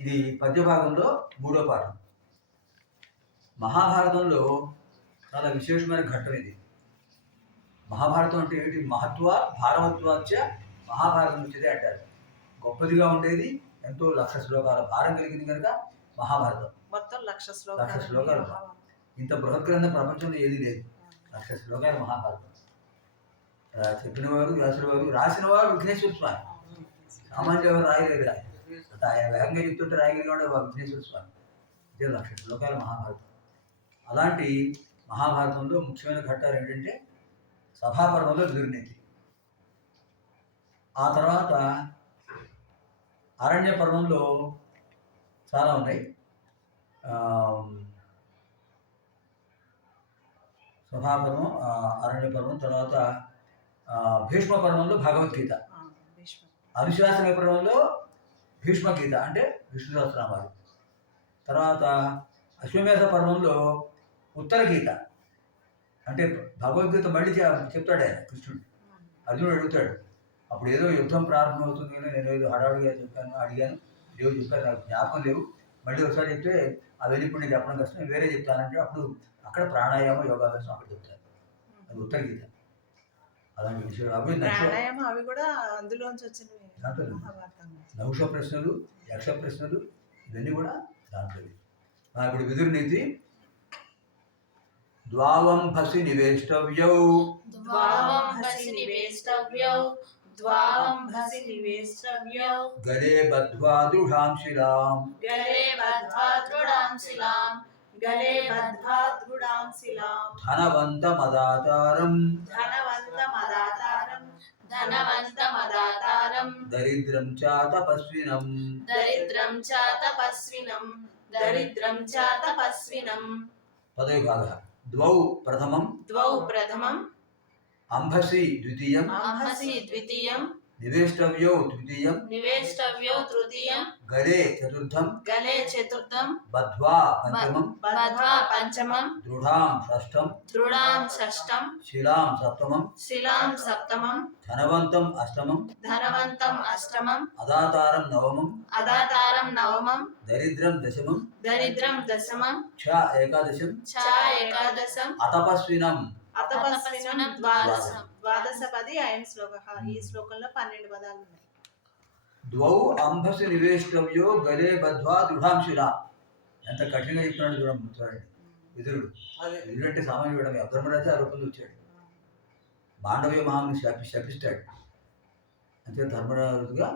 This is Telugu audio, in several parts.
ఇది పద్యభాగంలో మూడో పాఠం. మహాభారతంలో చాలా విశేషమైన ఘట్టం ఇది. మహాభారతం అంటే ఏమిటి? మహత్వ భారవత్వాచ మహాభారతం వచ్చేది అంటారు. గొప్పదిగా ఉండేది ఎంతో లక్ష శ్లోకాల భారం కలిగింది కనుక మహాభారతం. మొత్తం లక్ష లక్ష శ్లోకాలు. శ్లోకాలు. ఇంత బృహత్ గ్రంథం ప్రపంచంలో ఏది లేదు. లక్ష శ్లోకాలు మహాభారతం. ఆ, చెప్పిన వారు వ్యాసుల వారు రాసిన వారు విఘ్నేశ్వర. స్వామి సామాన్యులు ఎవరు రాయలేదు రాయ ఆయన వేగంగా చెప్తుంటే రాయగలిగాడు వారు విఘ్నేశ్వర స్వామి. ఇదే లక్ష శ్లోకాల మహాభారతం. అలాంటి మహాభారతంలో ముఖ్యమైన ఘట్టాలు ఏంటంటే సభాపర్వంలో దుర్నీతి. ఆ తర్వాత అరణ్య పర్వంలో చాలా ఉన్నాయి. సభాపర్వం అరణ్య పర్వం తర్వాత భీష్మ పర్వంలో భగవద్గీత. అవిశ్వాసన పర్వంలో భీష్మగీత అంటే విష్ణు సహస్రనామాలు తర్వాత అశ్వమేధ పర్వంలో ఉత్తర గీత అంటే భగవద్గీత మళ్ళీ చెప్తాడు ఆయన కృష్ణుడు. అర్జునుడు అడుగుతాడు అప్పుడు ఏదో యుద్ధం ప్రారంభమవుతుంది కానీ నేను ఏదో హడావుడిగా చెప్పాను అడిగాను. ఏదో చెప్పాను నాకు జ్ఞాపకం లేవు. మళ్ళీ ఒకసారి చెప్తే ఆ ఇప్పుడు నేను చెప్పడం కష్టం వేరే చెప్తానంటే అప్పుడు అక్కడ ప్రాణాయామ యోగాభ్యాసం అక్కడ చెప్తారు. అది ఉత్తర గీత అలాంటి విషయాలు. అవి ప్రాణాయామం అవి కూడా అందులోంచి వచ్చినవి. దాంట్లో నౌష ప్రశ్నలు యక్ష ప్రశ్నలు ఇవన్నీ కూడా దాంట్లో ఇప్పుడు విదురు నీతి. ద్వావంభసి నివేష్టవ్యౌ. ద్వావంభసి నివేష్టవ్యౌ. ద్వావంభసి నివేష్టవ్యౌ. గలే బద్ధ్వా దృఢాం శిలాం గలే బద్ధ్వా దృఢాం శిలాం గలే బద్ధ్వా దృఢాం శిలాం ధనవంతమదాతారం. ధనవంతమదాతారం. ధనవంతమదాతారం. దరిద్రం చ తపస్వినం దరిద్రం చ తపస్వినం దరిద్రం చ తపస్వినం పదవి భాగ ద్వౌ ప్రథమం ద్వౌ ప్రథమం అంభసి ద్వితీయం అంహసి ద్వితీయం నివేష్టవ్యౌ తృతీయం నివేష్టవ్యౌ తృతీయం గలే చతుర్థం గలే చతుర్థం బద్ధ్వా పంచమం బద్ధ్వా పంచమం దృఢాం షష్ఠం దృఢాం షష్టం శిలాం సప్తమం శిలాం సప్తమం ధనవంతం అష్టమం ధనవంతం అష్టమం అదాతారం నవమం అదాతారం నవమం దరిద్రం దశమం దరిద్రం దశమం క్ష ఏకాదశం చ ఏకాదశం అతపస్వినం అతపస్వినం ద్వాదశం ద్వాదశ పది అయం శ్లోక. ఈ శ్లోకంలో పన్నెండు పదాలు ఉన్నాయి. ద్వౌ అంభసి నివేష్టవ్యో గలే బద్ధ్వా దృఢాం శిలా ఎంత కఠినంగా చెప్తున్నాడు చూడండి చూడండి విదురుడు విదురుడు అంటే సామాన్యుడు కాదు. ధర్మరాజు ఆ రూపంలో వచ్చాడు. మాండవ్య మహాముని శపి శపిస్తాడు. అంతే ధర్మరాజుగా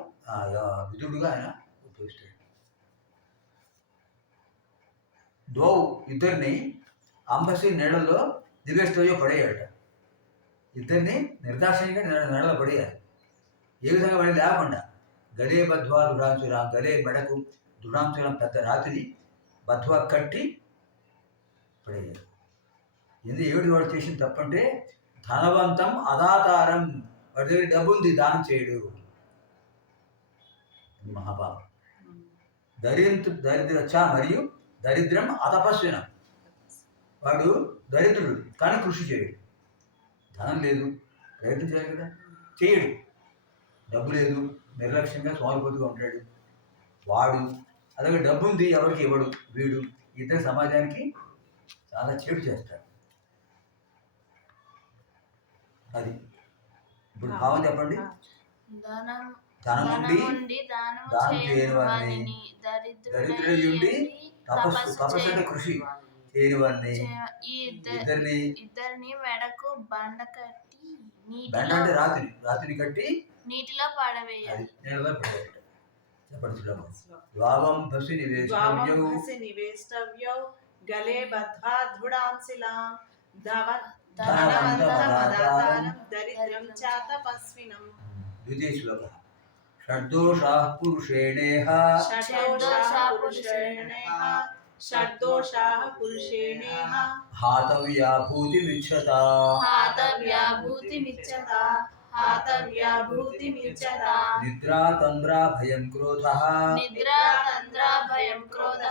విదురుడుగా ఆయన ఉపయోగిస్తాడు. ద్వౌ ఇద్దరిని అంబసి నీళ్ళలో దివేష్టవ్యో పడేయాడట ఇద్దరిని నిర్దాక్షణ్యంగా నీళ్ళ పడేయాలి ఏ విధంగా పడి లేకుండా గలే బద్ధ్వా దృఢాంశులం గలే మెడకు దృఢాంశులం పెద్ద రాతిని బద్ధ్వా కట్టి పడేయాలి. ఎందుకు ఏడు వాడు చేసిన తప్పంటే ధనవంతం అదాతారం వాడి దగ్గర డబ్బు ఉంది దానం చేయడు. మహాభావం మహాపాపం. దరిద్ర దరిద్ర మరియు దరిద్రం అతపస్వినం. వాడు దరిద్రుడు కానీ కృషి చేయడు. ధనం లేదు. ప్రయత్నం చేయాలి కదా. చేయడు. డబ్బు లేదు. నిర్లక్ష్యంగా స్వామిపోతుగా ఉంటాడు. వాడు అలాగే డబ్బు ఉంది ఎవరికి ఇవ్వడు. వీడు ఇద్దరు సమాజానికి చాలా చేటు చేస్తాడు. అది. ఇప్పుడు భావం చెప్పండి. ధనముండి దానం చేయని వారిని, దరిద్రుడై తపస్సు తపస్సు అంటే కృషి. చేయ- ఈ ఇద్ద- ఇద్దరిని? ఇద్దరిని మెడకు బండ కట్టి బండ నీటిలో అంటే రాత్రి రాత్రిని కట్టి నీటిలో పాడవేయాలి. అది నీళ్ళలో పడేయాలి చెప్పండి శ్లోకం. ద్వావం భసి నివేశవ్యౌ ద్వావంభసి నివేష్టవ్యౌ. గలే బద్ధ్వా దృఢాం శిలాం ధవ ధనవంతమదాతారం దరిద్రం చ తపస్వినం. ద్వితీయ శ్లోక. షడ్దోషా పురుషేణేహ. షడ్దోషాः పురుషేణేహ. షడ్దోషాः పురుషేణేహ హాతవ్యా భూతిమిచ్చత హాతవ్యా భూతిమిచ్చత హాతవ్యా భూతిమిచ్చత నిద్రా తంద్రా భయం క్రోధ నిద్రా తంద్రా భయం క్రోధ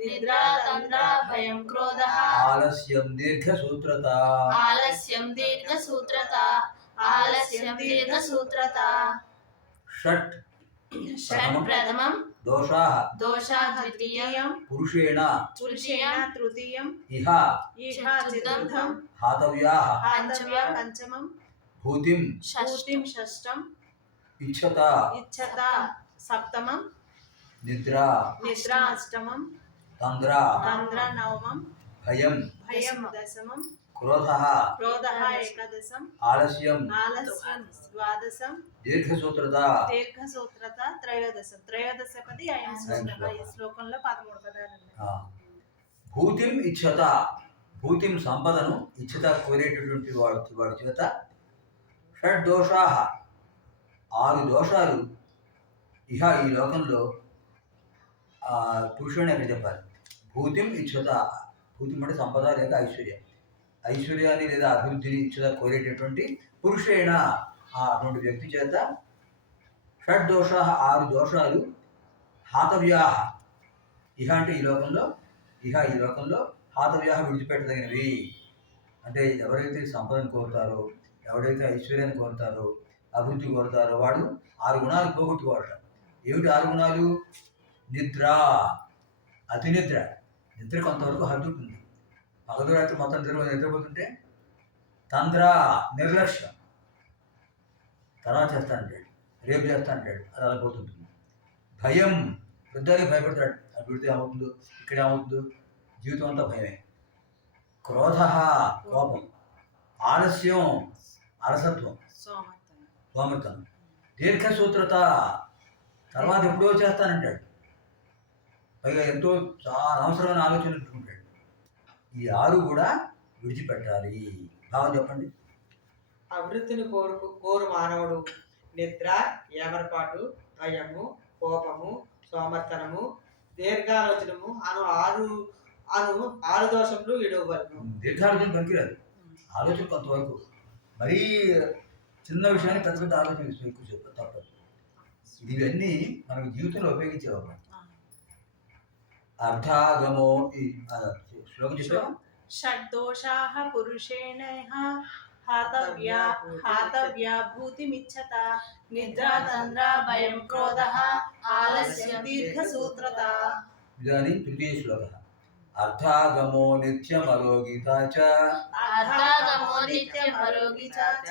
నిద్రా తంద్రా భయం క్రోధ ఆలస్యం దీర్ఘసూత్రత ఆలస్యం దీర్ఘ సూత్రత ఆలస్యం దోషా దోషా ద్వితీయ. పురుషేణ పురుషేణ తృతీయం. ఇహ ఇహ చతుర్థం హాతవ్యా హాతవ్య పంచమం. భూతిం పూర్తిం షష్టం. ఇచ్చత ఇచ్చత సప్తమం. నిద్ర నిద్ర అష్టమం తంద్ర తంద్ర నవమం. భయం భయం దశమం. క్రోధ క్రోధ ఏకాదశం ఆలస్యం ఆలస్యం ద్వాదశం దీర్ఘసూత్రత దీర్ఘసూత్రత త్రయోదశం త్రయోదశపది అయం శ్లోకం. ఈ శ్లోకంలో పదమూడు పదాలు భూతిం ఇచ్చత భూతిం సంపదను ఇచ్చత కోరేటటువంటి వాడు వాడి చేత షడ్ దోషా ఆరు దోషాలు. ఇహ ఈ లోకంలో అక్కడ చెప్పాలి. భూతిం ఇచ్చత భూతిం అంటే సంపద లేక ఐశ్వర్యం. ఐశ్వర్యాన్ని లేదా అభివృద్ధిని ఇచ్చత కోరేటటువంటి పురుషేణ అటువంటి వ్యక్తి చేత షడ్ దోష ఆరు దోషాలు హాతవ్యాహ ఇహ అంటే ఈ లోకంలో ఇహ ఈ లోకంలో హాతవ్యాహ విడిచిపెట్టదగినవి. అంటే ఎవరైతే సంపదను కోరుతారో ఎవరైతే ఐశ్వర్యాన్ని కోరుతారో అభివృద్ధి కోరుతారో వాడు ఆరు గుణాలు పోగొట్టుకోవట ఏమిటి ఆరు గుణాలు? నిద్ర అతి నిద్ర నిద్ర కొంతవరకు హద్దు పగలు రాత్రి మొత్తం నిద్ర నిద్రపోతుంటే తంద్ర నిర్లక్ష్యం. తర్వాత చేస్తా అంటాడు రేపు చేస్తా అంటాడు అది అలా పోతుంటుంది. భయం వృద్ధానికి భయపడతాడు. అది పెడితే ఏమవుతుందో ఇక్కడ ఏమవుతుందో జీవితం అంతా భయమే. క్రోధ కోపం ఆలస్యం అలసత్వం సోమర్థం సోమర్థం దీర్ఘసూత్రత తర్వాత ఎప్పుడో చేస్తానంటాడు. పైగా ఎంతో చాలా అవసరమైన ఆలోచన పెట్టుకుంటాడు. ఈ ఆరు కూడా విడిచిపెట్టాలి. భావం చెప్పండి. అభివృద్ధిని కోరు కోరు మానవుడు. నిద్ర ఏమరపాటు భయము కోపము సోమర్తనము దీర్ఘాలోచనము అను ఆరు అను ఆరు దోషములు విడవబడును. దీర్ఘాలోచన పనికిరాదు. ఆలోచన కొంతవరకు. మరీ చిన్న విషయాన్ని పెద్ద పెద్ద ఆలోచన ఎక్కువ చెప్ప తప్పదు. ఇవన్నీ మనకు జీవితంలో ఉపయోగించేవాళ్ళం अर्थागमो श्लोक जिसको षड्दोषाः पुरुषेण हातव्या हातव्या भूतिमिच्छता निद्रा तन्द्रा भयं क्रोधः आलस्यं दीर्घसूत्रता। इदानीं तृतीयश्लोकः अर्थागमो नित्यमरोगिता च। अर्थागमो नित्यमरोगिता च।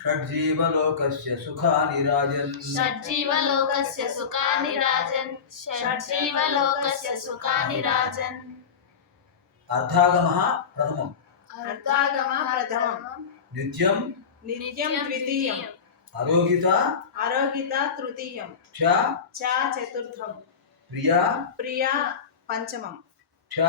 షడ్జీవలోకస్య సుఖాని రాజన్ షడ్జీవలోకస్య సుఖాని రాజన్ షడ్జీవలోకస్య సుఖాని రాజన్ అర్థాగమః ప్రథమం అర్థాగమః ప్రథమం నిత్యం నిత్యం ద్వితీయం ఆరోగిత ఆరోగిత తృతీయం చ చ చతుర్థం ప్రియా ప్రియా పంచమం చ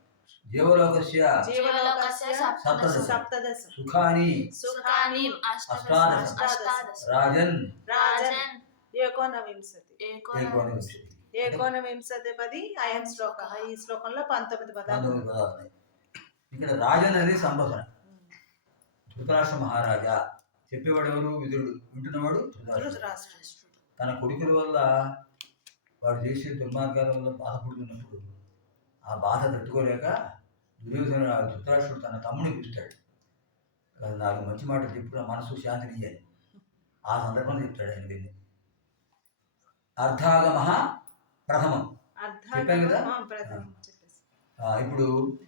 సుఖాని రాజన్. పది ఇక్కడ రాజన్ అనేది సంభాషణ. ధృతరాష్ట్ర మహారాజా. చెప్పేవాడు ఎవరు? విధుడు వింటున్నవాడు తన కొడుకుల వల్ల వాడు చేసే దుర్మార్గాల వల్ల బాధపడుతున్నప్పుడు ఆ బాధ తట్టుకోలేక దుర్యోధన ధృతరాష్ట్రుడు తన తమ్ముడిని పిలుస్తాడు. "అది నాకు మంచి మాట చెప్పు నా మనసు శాంతిని ఇయ్యాలి. ఆ సందర్భంలో చెప్తాడు ఆయన వెళ్ళి అర్ధాగమ ప్రథమం. చెప్పాను కదా? ఇప్పుడు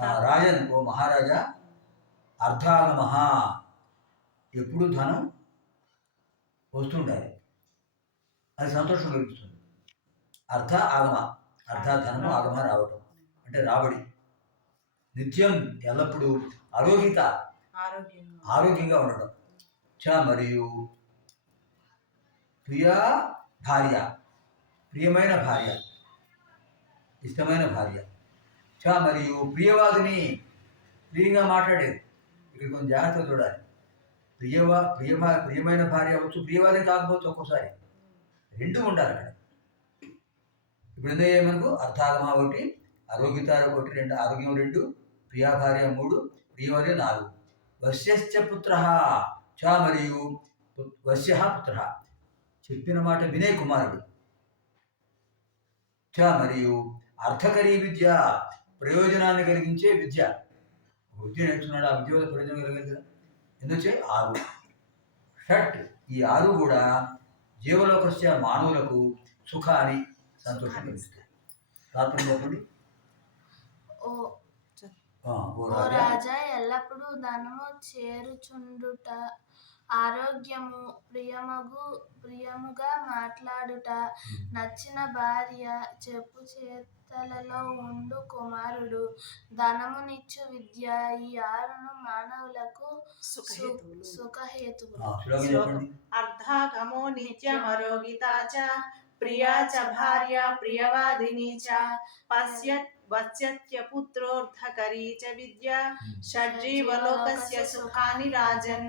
రాజన్ ఓ మహారాజా అర్ధాగమ ఎప్పుడు ధనం వస్తుండాలి? అది సంతోషం కలిగిస్తుంది. అర్ధ ఆగమ. అర్ధ ధనము ఆగమ రావటం. అంటే రాబడి. నిత్యం ఎల్లప్పుడూ అరోహిత ఆరోగ్యంగా ఉండడం. చ మరియు ప్రియా భార్య ప్రియమైన భార్య ఇష్టమైన భార్య. చ మరియు ప్రియవాదిని ప్రియంగా మాట్లాడేది. ఇక్కడ కొంచెం జాగ్రత్త చూడాలి. ప్రియవా ప్రియభా ప్రియమైన భార్య అవ్వచ్చు ప్రియవాది కాకపోవచ్చు ఒక్కోసారి. రెండు ఉండాలి అక్కడ. ఇప్పుడు ఏందో మనకు అర్థాగమ ఒకటి ఆరోగ్యత ఒకటి రెండు ఆరోగ్యం రెండు ప్రియా భార్య మూడు ప్రియవాది నాలుగు. వశ్యశ్చ పుత్ర చ మరియు వశ్య పుత్ర. చెప్పిన మాట వినే కుమారుడు. చ మరియు అర్థకరీ విద్య ప్రయోజనాన్ని కలిగించే విద్య. విద్య నేర్చుకున్నాడు ఆ విద్య ప్రయోజనం కలిగేది ఎందుచే? ఆరు. షట్. ఈ ఆరు కూడా జీవలోకస్య మానవులకు సుఖాన్ని సంతోషం కలిగిస్తాయి. రాత్రి చెప్పండి ఓ రాజా. ఎల్లప్పుడూ ధనము చేరుచుండుట ఆరోగ్యము ప్రియమగు ప్రియముగా మాట్లాడుట. నచ్చిన భార్య చెప్పు చేతలలో ఉండు కుమారుడు. ధనమునిచ్చు విద్య ఈ ఆరును మానవులకు సు- సుఖహేతువులు సుఖహేతువులు ఆ, శ్లోకం చెప్పండి. అర్ధాగమో నిత్యమరోగితా చ ప్రియా చ భార్య ప్రియవాదిని చ పశ్యత్ వత్స్యత్య పుత్రోర్థకరీ చ విద్య షడ్జీవలోకస్య సుఖాని రాజన్